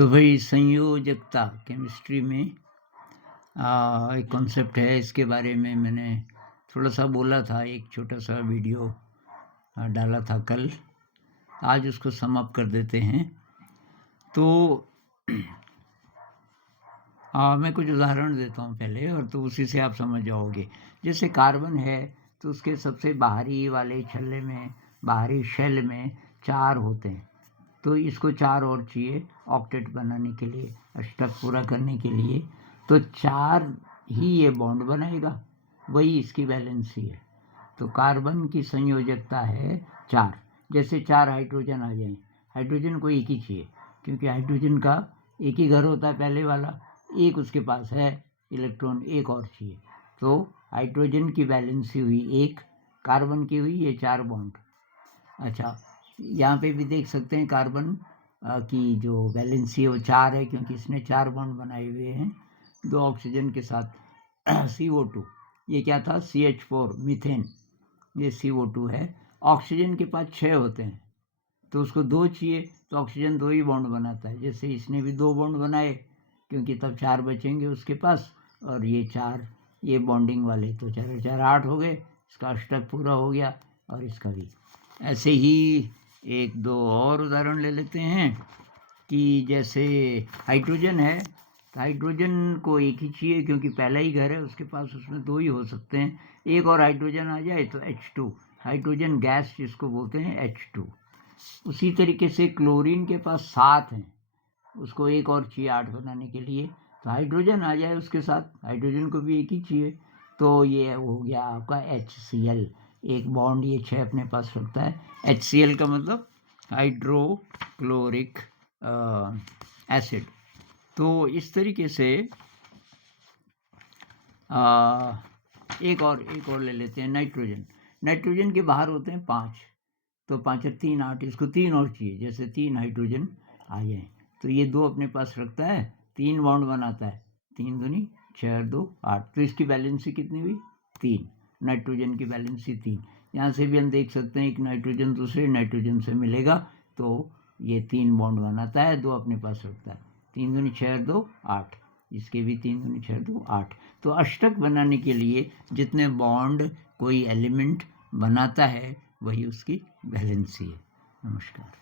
तो भाई संयोजकता केमिस्ट्री में एक कॉन्सेप्ट है, इसके बारे में मैंने थोड़ा सा बोला था, एक छोटा सा वीडियो डाला था कल। आज उसको सम अप कर देते हैं। तो मैं कुछ उदाहरण देता हूँ पहले, और तो उसी से आप समझ जाओगे। जैसे कार्बन है तो उसके सबसे बाहरी वाले छल्ले में, बाहरी शेल में 4 होते हैं। तो इसको 4 और चाहिए ऑक्टेट बनाने के लिए, अष्टक पूरा करने के लिए। तो 4 ही ये बॉन्ड बनाएगा, वही इसकी वैलेंसी है। तो कार्बन की संयोजकता है 4। जैसे 4 हाइड्रोजन आ जाएं, हाइड्रोजन को एक ही चाहिए, क्योंकि हाइड्रोजन का एक ही घर होता है, पहले वाला एक उसके पास है, इलेक्ट्रॉन एक और चाहिए। तो हाइड्रोजन की वैलेंसी हुई 1, कार्बन की हुई ये 4 बॉन्ड। अच्छा, यहाँ पे भी देख सकते हैं कार्बन की जो वैलेंसी है वो 4 है, क्योंकि इसने 4 बॉन्ड बनाए हुए हैं 2 ऑक्सीजन के साथ। CO2 ये क्या था, CH4 मीथेन, ये CO2 है। ऑक्सीजन के पास 6 होते हैं, तो उसको 2 चाहिए, तो ऑक्सीजन 2 ही बॉन्ड बनाता है। जैसे इसने भी 2 बॉन्ड बनाए, क्योंकि तब 4 बचेंगे उसके पास, और ये 4 ये बॉन्डिंग वाले, तो 4 और 4 8 हो गए, इसका अष्टक पूरा हो गया, और इसका भी। ऐसे ही 1-2 और उदाहरण ले लेते हैं कि जैसे हाइड्रोजन है, तो हाइड्रोजन को एक ही चाहिए, क्योंकि पहला ही घर है उसके पास, उसमें 2 ही हो सकते हैं। एक और हाइड्रोजन आ जाए तो H2, हाइड्रोजन गैस जिसको बोलते हैं H2। उसी तरीके से क्लोरीन के पास 7 हैं, उसको एक और चाहिए 8 बनाने के लिए। तो हाइड्रोजन आ जाए उसके साथ, हाइड्रोजन को भी एक ही चाहिए, तो ये हो गया आपका HCl। एक बॉन्ड ये 6 अपने पास रखता है। HCl का मतलब हाइड्रोक्लोरिक एसिड। तो इस तरीके से एक और ले लेते हैं नाइट्रोजन। नाइट्रोजन के बाहर होते हैं 5, तो 5 और 3 8, इसको 3 और चाहिए। जैसे 3 हाइड्रोजन आ जाए, तो ये 2 अपने पास रखता है, 3 बॉन्ड बनाता है, 3 दूनी 6 और 2 8। तो इसकी वैलेंसी कितनी हुई, 3। नाइट्रोजन की वैलेंसी 3। यहाँ से भी हम देख सकते हैं एक नाइट्रोजन दूसरे नाइट्रोजन से मिलेगा, तो ये 3 बॉन्ड बनाता है, 2 अपने पास रखता है, 3 दूनी 6 और 2 8। इसके भी 3 दूनी 6 2 8। तो अष्टक बनाने के लिए जितने बॉन्ड कोई एलिमेंट बनाता है वही उसकी वैलेंसी है। नमस्कार।